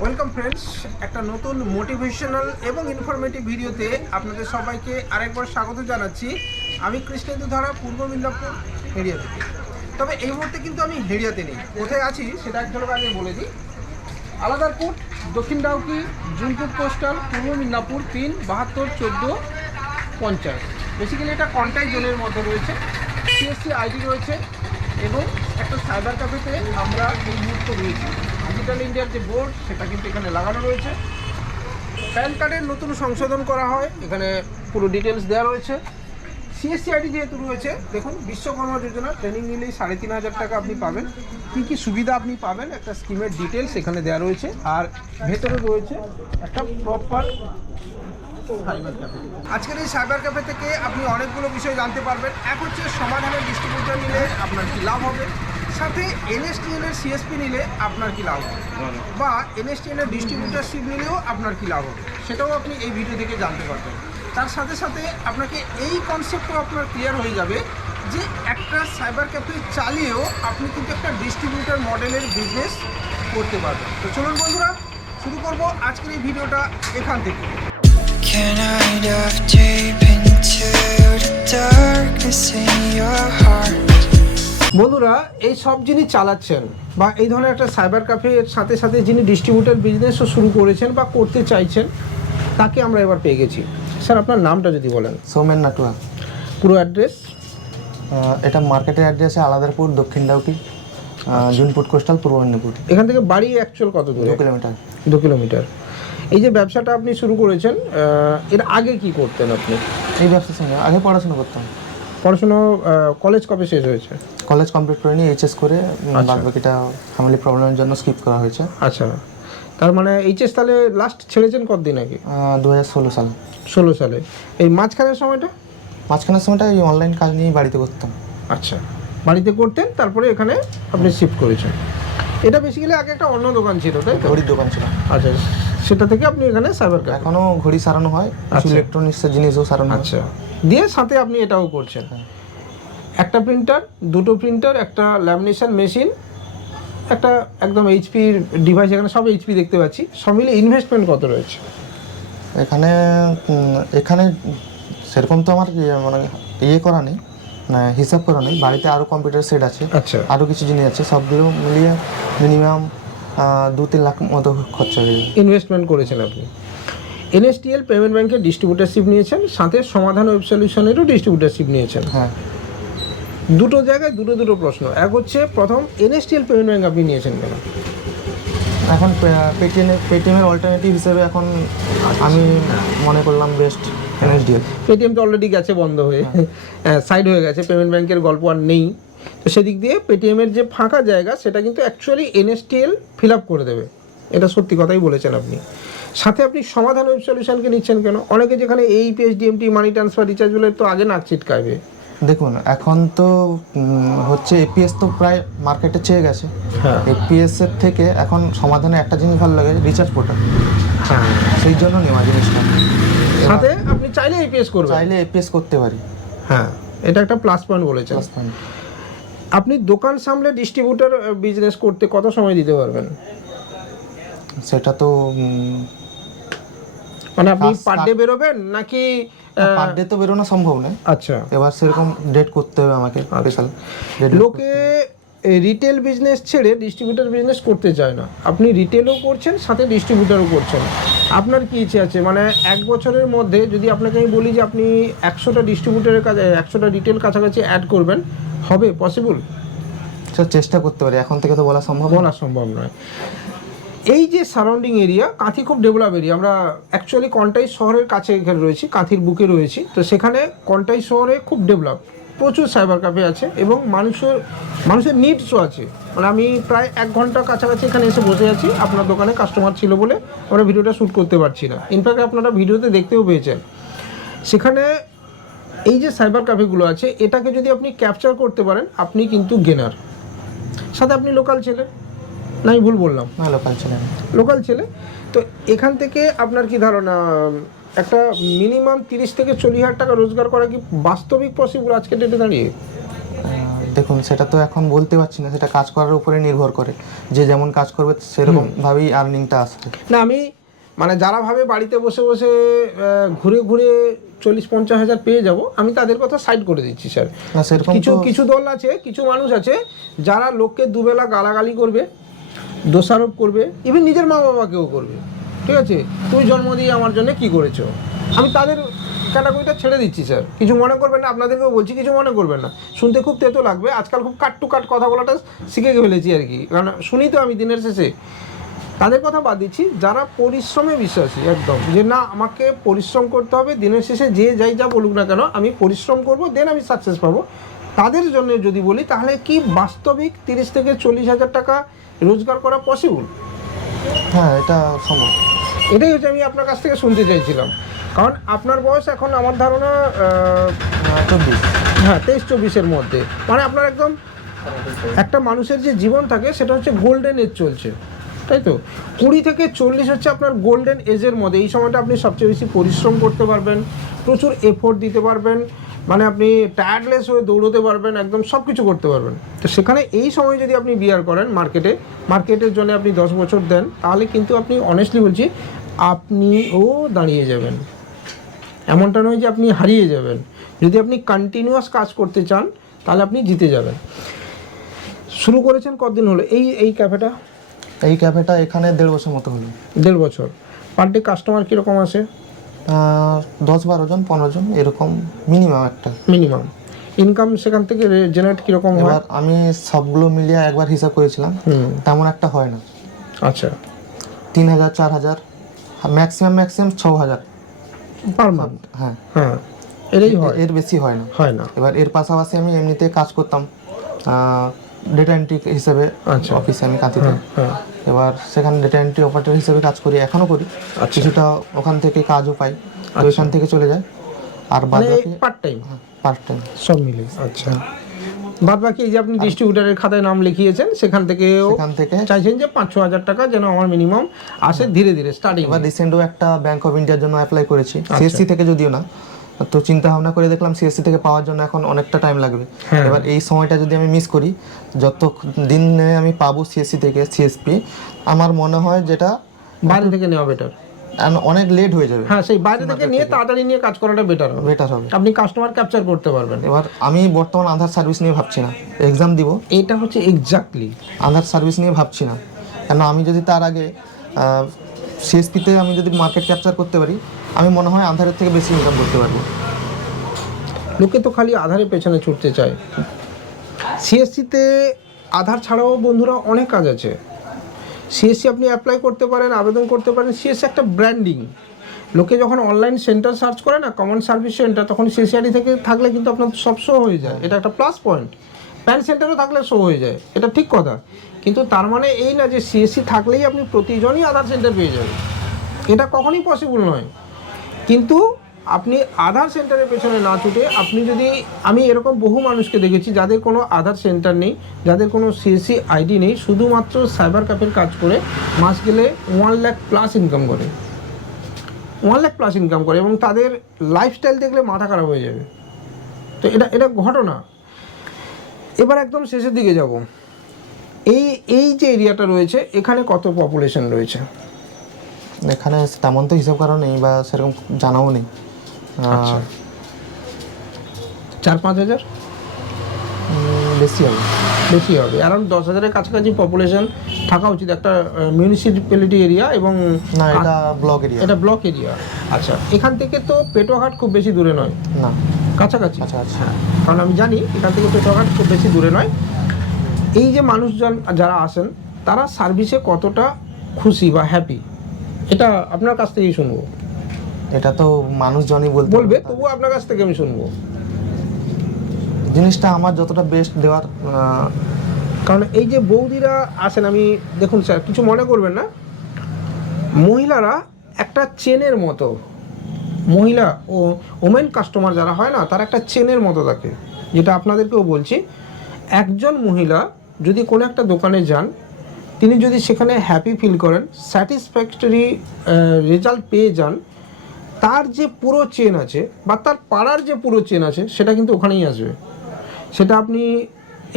Welcome friends একটা নতুন motivational এবং ইনফরমেটিভ ভিডিওতে আপনাদের সবাইকে আরেকবার স্বাগত জানাচ্ছি। আমি কৃষ্ণেন্দু ধারা, পূর্ব মিদনাপুর হেরিয়া থেকে তবে এই মুহূর্তে কিন্তু আমি হেরিয়াতে নেই। কোথায় আছি সেটা এক ঝলক আগে বলে দিই। আলাদারপুর, দক্ষিণ ডাউকি, জুনপুর কোস্টাল, পূর্ব মিদনাপুর তিন, বাহাত্তর, চোদ্দ, পঞ্চাশ। বেসিক্যালি এটা কন্ট্যাক্ট জোনের মধ্যে রয়েছে। সিএসসি আইডি রয়েছে এবং একটা সাইবার ক্যাফেতে আমরা এই মুহূর্তে রয়েছি। ডিজিটাল ইন্ডিয়ার যে বোর্ড সেটা কিন্তু এখানে লাগানো রয়েছে। প্যান কার্ডের নতুন সংশোধন করা হয়, এখানে পুরো ডিটেলস দেওয়া রয়েছে। সিএসসি আইডি যেহেতু রয়েছে, দেখুন, বিশ্বকর্মা যোজনা ট্রেনিং নিলেই সাড়ে তিন হাজার টাকা আপনি পাবেন। কী কী সুবিধা আপনি পাবেন, একটা স্কিমের ডিটেলস এখানে দেওয়া রয়েছে। আর ভেতরে রয়েছে একটা প্রপার আজকের এই সাইবার ক্যাফে থেকে আপনি অনেকগুলো বিষয় জানতে পারবেন। এক হচ্ছে সমাধানের ডিস্ট্রিবিউটার নিলে আপনার কি লাভ হবে? সাথে এনএসটিএন এর সিএসপি নিলে আপনার কি লাভ হবে? বা এনএসটিএন এর ডিস্ট্রিবিউটারশিপ নিলেও আপনার কি লাভ হবে? সেটাও আপনি এই ভিডিও থেকে জানতে পারবেন। তার সাথে সাথে আপনাকে এই কনসেপ্টও আপনার ক্লিয়ার হয়ে যাবে যে একটা সাইবার ক্যাফে চালিয়েও আপনি কিন্তু একটা ডিস্ট্রিবিউটার মডেলের বিজনেস করতে পারবেন। তো চলুন বন্ধুরা শুরু করব আজকের এই ভিডিওটা এখান থেকে। Can I dive deep into the darkness in your heart? বন্ধুরা এই সব যিনি চালাচ্ছেন বা এই ধরনের একটা সাইবার ক্যাফের সাথে সাথে যিনি ডিস্ট্রিবিউটার বিজনেসও শুরু করেছেন বা করতে চাইছেন তাকে আমরা এবার পেয়ে গেছি। স্যার আপনার নামটা যদি বলেন। সৌমেন নাটুয়া। পুরো অ্যাড্রেস এটা মার্কেটের অ্যাড্রেস আলাদারপুর দক্ষিণ ডাউকি আহ, জুনপুট কোস্টাল পূর্ব মেদিনীপুর। এখান থেকে বাড়ি অ্যাকচুয়াল কত দূরে দু কিলোমিটার। দু কিলোমিটার। এই যে ব্যবসাটা আপনি শুরু করেছেন এর আগে কি করতেন আপনি? এই ব্যবসার সঙ্গে আগে পড়াশোনা করতাম। পড়াশুনো কলেজ কবে শেষ হয়েছে? কলেজ কমপ্লিট করে নিয়ে এইচএস করে বাদ বাকিটা ফ্যামিলি প্রবলেমের জন্য স্কিপ করা হয়েছে। আচ্ছা। তার মানে এইচএস তাহলে লাস্ট ছেড়েছেন কতদিন আগে? দু হাজার ষোলো সাল। ষোলো সালে। এই মাঝখানের সময়টা? মাঝখানের সময়টা এই অনলাইন কাজ নিয়ে বাড়িতে করতাম। আচ্ছা। বাড়িতে করতেন তারপরে এখানে আপনি শিফট করেছেন। এটা বেসিক্যালি আগে একটা অন্য দোকান ছিল তাই ঘড়ির দোকান ছিল। আচ্ছা সেটা থেকে আপনি এখানে সাইবার এখনও ঘড়ি সারানো হয় কিছু আচ্ছা। ইলেকট্রনিক্সের জিনিসও সারানো আচ্ছা। দিয়ে সাথে আপনি এটাও করছেন। একটা প্রিন্টার দুটো প্রিন্টার একটা ল্যামিনেশন মেশিন একটা একদম এইচপির ডিভাইস এখানে সব এইচপি দেখতে পাচ্ছি। সব মিলে ইনভেস্টমেন্ট কত রয়েছে? এখানে এখানে সেরকম তো আমার ইয়ে মানে ইয়ে করা নেই মানে হিসাব করা নেই। বাড়িতে আরও কম্পিউটার সেট আছে আচ্ছা। আরও কিছু জিনিস আছে সবগুলো মিলিয়ে মিনিমাম দু তিন লাখ মতো খরচা হয়ে ইনভেস্টমেন্ট করেছেন আপনি। এনএসটিএল পেমেন্ট ব্যাংকের ডিস্ট্রিবিউটারশিপ নিয়েছেন সাথে সমাধান ওয়েব সলিউশনেরও ডিস্ট্রিবিউটারশিপ নিয়েছেন। হ্যাঁ। দুটো জায়গায় দুটো দুটো প্রশ্ন। এক হচ্ছে প্রথম এনএসটিএল পেমেন্ট ব্যাংক আপনি নিয়েছেন কেন? এখন পেটিএম পেটিএমের অল্টারনেটিভ হিসেবে এখন আমি মনে করলাম বেস্ট এনএসডিএল পেটিএম তো অলরেডি গেছে বন্ধ হয়ে। সাইড হয়ে গেছে পেমেন্ট ব্যাংকের গল্প আর নেই। তো সেদিক দিয়ে পেটিএমের যে ফাঁকা জায়গা সেটা কিন্তু অ্যাকচুয়ালি এনএসটিএল ফিল আপ করে দেবে। এটা সত্যি কথাই বলেছেন আপনি। সাথে আপনি সমাধান ওয়েব সলিউশনকে নিচ্ছেন কেন? অনেকে যেখানে এই PS DMT money transfer recharge বলে তো আগে নাক ছিটকাবে দেখুন এখন তো হচ্ছে এপিএস তো প্রায় মার্কেটে চেয়ে গেছে। হ্যাঁ। এপিএস এর থেকে এখন সমাধানে একটা জিনিস ভালো লাগে রিচার্জ পোর্টাল হ্যাঁ। সেই জন্য নেওয়া জিনিসটা। সাথে আপনি চাইলে এপিএস করবেন। চাইলে এপিএস করতে পারি। হ্যাঁ এটা একটা প্লাস পয়েন্ট বলেছেন। Plus point। আপনি দোকান সামলে ডিস্ট্রিবিউটার বিজনেস করতে কত সময় দিতে পারবেন? সেটা তো মানে আপনি পার ডে বেরোবেন নাকি পার ডে তো বেরোনো সম্ভব নয়। আচ্ছা। এবার সেরকম ডেট করতে হবে আমাকে স্পেশাল লোকে রিটেল বিজনেস ছেড়ে ডিস্ট্রিবিউটার বিজনেস করতে চায় না। আপনি রিটেলও করছেন সাথে ডিস্ট্রিবিউটারও করছেন। আপনার কি ইচ্ছে আছে? মানে এক বছরের মধ্যে যদি আপনাকে আমি বলি যে আপনি একশোটা ডিস্ট্রিবিউটারের কাছে একশোটা রিটেল কাছাকাছি অ্যাড করবেন হবে পসিবল সেটা চেষ্টা করতে পারি। এখন থেকে তো বলা সম্ভব না বলা সম্ভব নয়। এই যে সারাউন্ডিং এরিয়া কাঁথি খুব ডেভেলপ এরিয়া আমরা অ্যাকচুয়ালি কন্টাই শহরের কাছে এখানে রয়েছি, কাঁথির বুকে রয়েছি, তো সেখানে কন্টাই শহরে খুব ডেভেলপ প্রচুর সাইবার ক্যাফে আছে এবং মানুষের মানুষের নিডসও আছে। মানে আমি প্রায় এক ঘণ্টা কাছাকাছি এখানে এসে বসে আছি, আপনার দোকানে কাস্টমার ছিল বলে আমরা ভিডিওটা শ্যুট করতে পারছি না। ইনফ্যাক্ট আপনারা ভিডিওতে দেখতেও পেয়েছেন। সেখানে এই যে সাইবার ক্যাফেগুলো আছে, এটাকে যদি আপনি ক্যাপচার করতে পারেন, আপনি কিন্তু গেনার সাথে আপনি লোকাল ছেলে না আমি ভুল বললাম। না লোকাল ছেলে লোকাল ছেলে? তো এখান থেকে আপনার কি ধারণা একটা মিনিমাম তিরিশ থেকে চল্লিশ হাজার টাকা রোজগার করা কি বাস্তবিক পসিবল আজকে ডেটে দাঁড়িয়ে? দেখুন সেটা তো এখন বলতে পারছি না সেটা কাজ করার উপরে নির্ভর করে। যে যেমন কাজ করবে সেরকম ভাবেই আর্নিংটা আসবে। না আমি মানে যারা ভাবে বাড়িতে বসে বসে ঘুরে ঘুরে চল্লিশ পঞ্চাশ হাজার পেয়ে যাব আমি তাদের কথা সাইড করে দিচ্ছি স্যার কিছু কিছু দল আছে কিছু মানুষ আছে যারা লোককে দুবেলা গালাগালি করবে দোষারোপ করবে। ইভেন নিজের মা বাবাকেও করবে। ঠিক আছে? তুমি জন্ম দিয়ে আমার জন্য কি করেছ? আমি তাদের ক্যাটাগরিটা ছেড়ে দিচ্ছি স্যার কিছু মনে করবেন না, আপনাদেরকেও বলছি, কিছু মনে করবেন না। শুনতে খুব তেতো লাগবে। আজকাল খুব কাট টু কাট কথা বলাটা শিখে ফেলেছি আর কি। কারণ শুনি তো আমি দিনের শেষে। তাদের কথা বাদ দিচ্ছি, যারা পরিশ্রমে বিশ্বাসী, একদম। যে না, আমাকে পরিশ্রম করতে হবে, দিনের শেষে যে যাই যা বলুক না কেন, আমি পরিশ্রম করব দেন আমি সাকসেস পাবো। তাদের জন্য যদি বলি, তাহলে কি বাস্তবিক তিরিশ থেকে চল্লিশ হাজার টাকা রোজগার করা পসিবল হ্যাঁ এটা সম্ভব। এটাই হচ্ছে আমি আপনার কাছ থেকে শুনতে চাইছিলাম। কারণ আপনার বয়স এখন আমার ধারণা আহ, চব্বিশ। হ্যাঁ তেইশ চব্বিশের মধ্যে। মানে আপনার একদম একটা মানুষের যে জীবন থাকে সেটা হচ্ছে গোল্ডেন এজ চলছে। তাই তো? কুড়ি থেকে চল্লিশ হচ্ছে আপনার গোল্ডেন এজের মধ্যে। এই সময়টা আপনি সবচেয়ে বেশি পরিশ্রম করতে পারবেন প্রচুর এফোর্ট দিতে পারবেন। মানে আপনি টায়ার্ডলেস হয়ে দৌড়তে পারবেন একদম সব কিছু করতে পারবেন। তো সেখানে এই সময় যদি আপনি বিয়ার করেন মার্কেটে মার্কেটের জন্য আপনি দশ বছর দেন তাহলে কিন্তু আপনি অনেস্টলি বলছি আপনিও দাঁড়িয়ে যাবেন। এমনটা নয় যে আপনি হারিয়ে যাবেন। যদি আপনি কন্টিনিউয়াস কাজ করতে চান তাহলে আপনি জিতে যাবেন। শুরু করেছেন কতদিন হলো? এই এই ক্যাফেটা এই ক্যাফেটা এখানে দেড় বছর মতো হলো। দেড় বছর। পার ডে কাস্টমার কীরকম আসে? দশ বারো জন পনেরো জন এরকম মিনিমাম একটা। মিনিমাম ইনকাম সেখান থেকে জেনারেট কীরকম হয়? এবার আমি সবগুলো মিলিয়ে একবার হিসাব করেছিলাম তেমন একটা হয় না। আচ্ছা। তিন হাজার চার হাজার ম্যাক্সিমাম ম্যাক্সিমাম ছ হাজার। পার মান্থ হ্যাঁ। হ্যাঁ। এটাই হয়? এর বেশি হয় না। হয় না। এবার এর পাশাপাশি আমি এমনিতে কাজ করতাম ডেটা এন্ট্রি হিসেবে আচ্ছা। অফিসে আমি কাঁথিতে হ্যাঁ। এবার সেখানে ডেটা এন্ট্রি অপারেটর হিসেবে কাজ করি এখনও করি। আচ্ছা। কিছুটা ওখান থেকে কাজও পাই তো ওইখান থেকে চলে যায়। আর বাদ মানে বাকি পার্ট টাইম পার্ট টাইম সব মিলে। আচ্ছা। বাদ বাকি এই যে আপনি ডিস্ট্রিবিউটারের খাতায় নাম লিখিয়েছেন সেখান থেকে সেখান থেকে চাইছেন যে পাঁচ ছ হাজার টাকা যেন আমার মিনিমাম আসে ধীরে ধীরে স্টার্টিং বা রিসেন্টও একটা ব্যাংক অফ ইন্ডিয়ার জন্য অ্যাপ্লাই করেছি আচ্ছা। সিএসসি থেকে যদিও না। তো চিন্তা ভাবনা করে দেখলাম সিএসসি থেকে পাওয়ার জন্য এখন অনেকটা টাইম লাগবে। হ্যাঁ। এবার এই সময়টা যদি আমি মিস করি যত দিনে আমি পাবো সিএসসি থেকে সিএসপি আমার মনে হয় যেটা বাইরে থেকে নেওয়া বেটার অনেক লেট হয়ে যাবে। হ্যাঁ সেই বাইরে থেকে নিয়ে তাড়াতাড়ি নিয়ে কাজ করাটা বেটার হবে। বেটার হবে। আপনি কাস্টমার ক্যাপচার করতে পারবেন। এবার আমি বর্তমান আধার সার্ভিস নিয়ে ভাবছি না। এক্সাম দিব। এটা হচ্ছে এক্স্যাক্টলি আধার সার্ভিস নিয়ে ভাবছি না। কেন আমি যদি তার আগে সিএসপিতে আমি যদি মার্কেট ক্যাপচার করতে পারি, আমি মনে হয় আধারের থেকে বেশি ইনকাম করতে পারব। লোকে তো খালি আধারের পেছনে ছুটতে চায়। সিএসসিতে আধার ছাড়াও বন্ধুরা অনেক কাজ আছে। সিএসসি আপনি অ্যাপ্লাই করতে পারেন, আবেদন করতে পারেন, সিএসসি একটা ব্র্যান্ডিং লোকে যখন অনলাইন সেন্টার সার্চ করে না কমন সার্ভিস সেন্টার তখন সিএসসিআরই থেকে থাকলে কিন্তু আপনার সব শো হয়ে যায়। এটা একটা প্লাস পয়েন্ট প্যান সেন্টারও থাকলে শো হয়ে যায়, এটা ঠিক কথা। কিন্তু তার মানে এই না যে সিএসসি থাকলেই আপনি প্রতিজনই আধার সেন্টার পেয়ে যাবেন। এটা কখনই পসিবল নয়। কিন্তু আপনি আধার সেন্টারের পেছনে না ছুটে আপনি যদি, আমি এরকম বহু মানুষকে দেখেছি যাদের কোনো আধার সেন্টার নেই, যাদের কোনো সিএসসি আইডি নেই, শুধুমাত্র সাইবার ক্যাফের কাজ করে মাস গেলে ওয়ান লাখ প্লাস ইনকাম করে। ওয়ান লাখ প্লাস ইনকাম করে এবং তাদের লাইফস্টাইল দেখলে মাথা খারাপ হয়ে যাবে। তো এটা এটা ঘটনা। এবার একদম শেষের দিকে যাব। এই এই যে এরিয়াটা রয়েছে এখানে কত পপুলেশন রয়েছে? এখানে তেমন তো হিসাব করা নেই বা সেরকম জানাও নেই। আচ্ছা। চার পাঁচ হাজার? বেশি হবে। বেশি হবে। অ্যারাউন্ড দশ হাজারের কাছাকাছি পপুলেশন থাকা উচিত একটা মিউনিসিপ্যালিটি এরিয়া এবং না এটা ব্লক এরিয়া এটা ব্লক এরিয়া আচ্ছা এখান থেকে তো পেটোহাট খুব বেশি দূরে নয়। না। কাছাকাছি। আচ্ছা আচ্ছা হ্যাঁ কারণ আমি জানি এখান থেকে পেটোহাট খুব বেশি দূরে নয়। এই যে মানুষজন যারা আসেন তারা সার্ভিসে কতটা খুশি বা হ্যাপি এটা আপনার কাছ থেকেই শুনব। এটা তো মানুষজনই বলতে বলবে। তবুও আপনার কাছ থেকে আমি শুনব। জিনিসটা আমার যতটা বেস্ট দেওয়ার কারণ এই যে বৌদিরা আসেন আমি দেখুন স্যার কিছু মনে করবেন না। মহিলারা একটা চেনের মতো মহিলা ও ওমেন কাস্টমার যারা হয় না, তারা একটা চেনের মতো থাকে। যেটা আপনাদেরকেও বলছি, একজন মহিলা যদি কোনো একটা দোকানে যান, তিনি যদি সেখানে হ্যাপি ফিল করেন স্যাটিসফ্যাক্টরি রেজাল্ট পেয়ে যান, তার যে পুরো চেন আছে বা তার পাড়ার যে পুরো চেন আছে, সেটা কিন্তু ওখানেই আসবে। সেটা আপনি,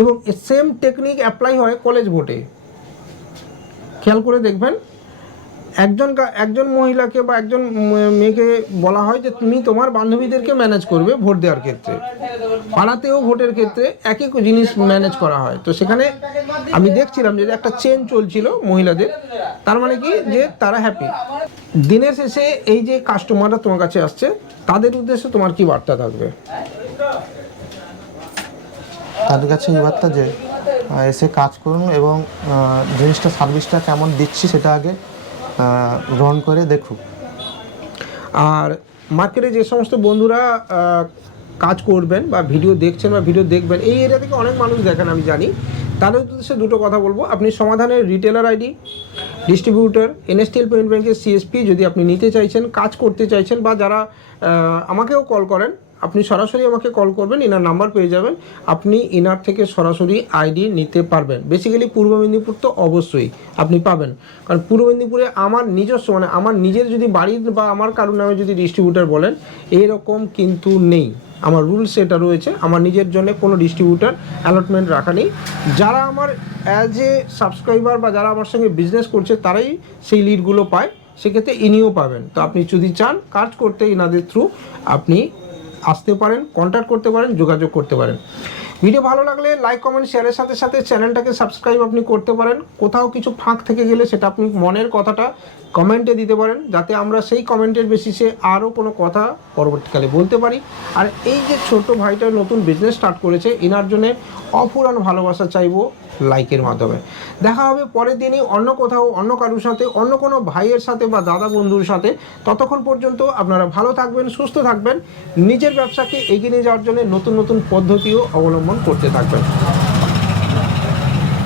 এবং সেম টেকনিক অ্যাপ্লাই হয় কলেজ ভোটে খেয়াল করে দেখবেন একজন একজন মহিলাকে বা একজন মেয়েকে বলা হয় যে তুমি তোমার বান্ধবীদেরকে ম্যানেজ করবে ভোট দেওয়ার ক্ষেত্রে। পাড়াতেও ভোটের ক্ষেত্রে একই জিনিস ম্যানেজ করা হয়। তো সেখানে আমি দেখছিলাম যে একটা চেন চলছিল মহিলাদের। তার মানে কি? যে তারা হ্যাপি দিনের শেষে এই যে কাস্টমাররা তোমার কাছে আসছে, তাদের উদ্দেশ্যে তোমার কি বার্তা থাকবে? তাদের কাছে এই বার্তা যে এসে কাজ করুন এবং জিনিসটা সার্ভিসটা কেমন দিচ্ছি সেটা আগে গ্রহণ করে, দেখুক। আর মার্কেটে যে সমস্ত বন্ধুরা কাজ করবেন বা ভিডিও দেখছেন বা ভিডিও দেখবেন, এই এরিয়া থেকে অনেক মানুষ দেখেন, আমি জানি। তাদের উদ্দেশ্যে দুটো কথা বলব। আপনি সমাধানের retailer ID distributor NSTL payment ব্যাংকের সিএসপি যদি আপনি নিতে চাইছেন, কাজ করতে চাইছেন বা যারা আমাকেও কল করেন আপনি সরাসরি আমাকে কল করবেন, ইনার নাম্বার পেয়ে যাবেন। আপনি ইনার থেকে সরাসরি আইডি নিতে পারবেন। বেসিক্যালি পূর্ব মেদিনীপুর তো অবশ্যই আপনি পাবেন। কারণ পূর্ব মেদিনীপুরে আমার নিজস্ব মানে আমার নিজের যদি বাড়ির বা আমার কারোর নামে যদি ডিস্ট্রিবিউটার বলেন, এরকম কিন্তু নেই। আমার রুলস এটা রয়েছে, আমার নিজের জন্য কোনো ডিস্ট্রিবিউটার অ্যালটমেন্ট রাখা নেই। যারা আমার অ্যাজ এ সাবস্ক্রাইবার বা যারা আমার সঙ্গে বিজনেস করছে, তারাই সেই লিডগুলো পায়। সেক্ষেত্রে ইনিও পাবেন। তো আপনি যদি চান কাজ করতে, ইনাদের থ্রু আপনি আসতে পারেন কন্ট্যাক্ট করতে পারেন, যোগাযোগ করতে পারেন। ভিডিও ভালো লাগলে লাইক কমেন্ট শেয়ারের সাথে সাথে চ্যানেলটাকে সাবস্ক্রাইব আপনি করতে পারেন। কোথাও কিছু ফাঁক থেকে গেলে সেটা আপনি মনের কথাটা কমেন্টে দিতে পারেন, যাতে আমরা সেই কমেন্টের বেসিসে আরও কোনো কথা পরবর্তীকালে বলতে পারি। আর এই যে ছোট ভাইটা নতুন বিজনেস স্টার্ট করেছে, এনার জন্য অফুরান ভালোবাসা চাইব লাইকের মাধ্যমে। দেখা হবে পরের দিনই অন্য কোথাও, অন্য কারুর সাথে, অন্য কোনো ভাইয়ের সাথে বা দাদা বন্ধুর সাথে। ততক্ষণ পর্যন্ত আপনারা ভালো থাকবেন, সুস্থ থাকবেন। নিজের ব্যবসাকে এগিয়ে নিয়ে যাওয়ার জন্য নতুন নতুন পদ্ধতিও অবলম্বন করতে থাকবেন।